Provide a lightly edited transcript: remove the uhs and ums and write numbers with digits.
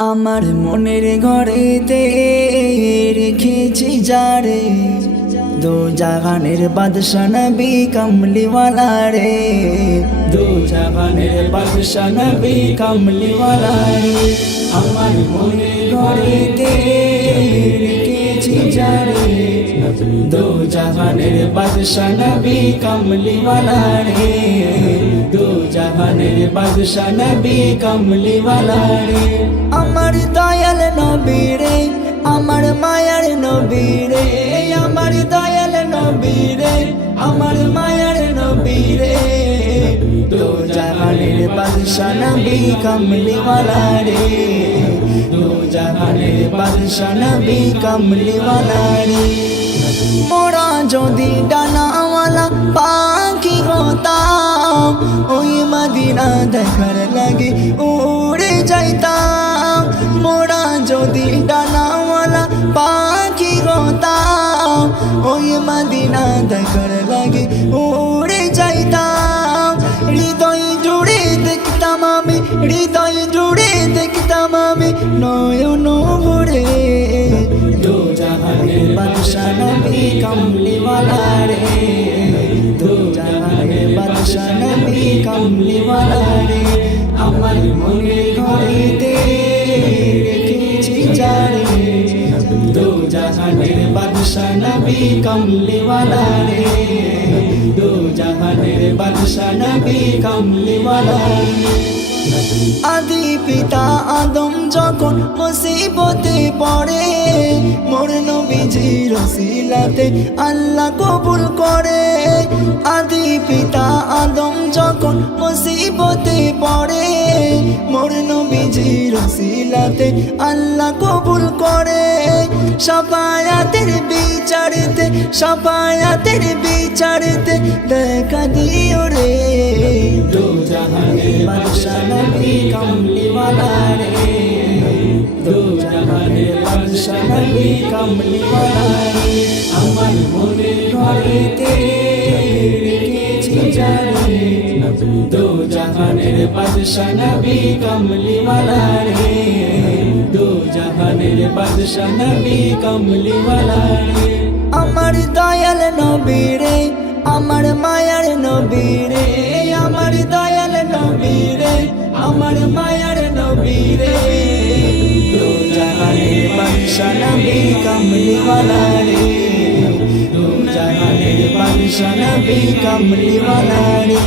আমার মনের ঘরেতে রেখেছি যারে, দো জাহানের বাদশা নবী কামলিওয়ালা রে, দো জাহানের বাদশা নবী কামলিওয়ালা রে। আমার মনের ঘরেতে রেখেছি যারে, দো জাহানের বাদশা নবী কামলিওয়ালা রে, দো জাহানের বাদশা নবী কামলিওয়ালা রে। আমার দয়াল নবী রে, আমার মায়ার নবী রে, আমার দয়াল নবী রে, আমার মায়ার নবী রে, দো জাহানের বাদশা নবী কামলিওয়ালা রে, দো জাহানের বাদশা নবী কামলিওয়ালা রে। মোরা যদি ডানাওয়ালা পাখি হতাম, ওই মদিনা দেখার লাগে উড়ে যাইতাম। মোরা যদি ডানাওয়ালা পাখি হতাম, ওই মদিনা দেখার লাগে উড়ে যাইতাম। হৃদয় জুড়ে দেখতাম আমি, হৃদয় জুড়ে দেখতাম আমি নয়ন ভরে, দো জাহানের বাদশা নবী কামলিওয়ালা রে, দো জাহানের বাদশা নবী কামলিওয়ালা রে। আমার মনের ঘরেতে রেখেছি যারে, দো জাহানের বাদশা নবী কামলিওয়ালা রে, দো জাহানের বাদশা নবী কামলিওয়ালা রে। আদি পিতা আদম যখন মুসিবতে পড়ে, মোর নবীজির ওসিলাতে আল্লাহ কবুল করে। আদি পিতা আদম যখন মুসিবতে পড়ে, মোর নবীজির ওসিলাতে আল্লাহ কবুল করে। শাফায়াতের বিচারতে, শাফায়াতের বিচারতে দেখা দিও রে, দো জাহানের বাদশা নবী কামলিওয়ালা রে, দো জাহানের বাদশা নবী কামলিওয়ালা রে। আমার মনের ঘরেতে রেখেছি যারে, দো জাহানের বাদশা নবী কামলিওয়ালা রে, দো জাহানের বাদশা নবী কামলিওয়ালা রে। আমার দয়াল নবী রে, আমার মায়ার নবী রে, আমার দয়াল নবী রে, আমার মায়ার নবী রে, দো জাহানের বাদশা নবী কামলিওয়ালা রে, দো জাহানের বাদশা নবী কামলিওয়ালা রে।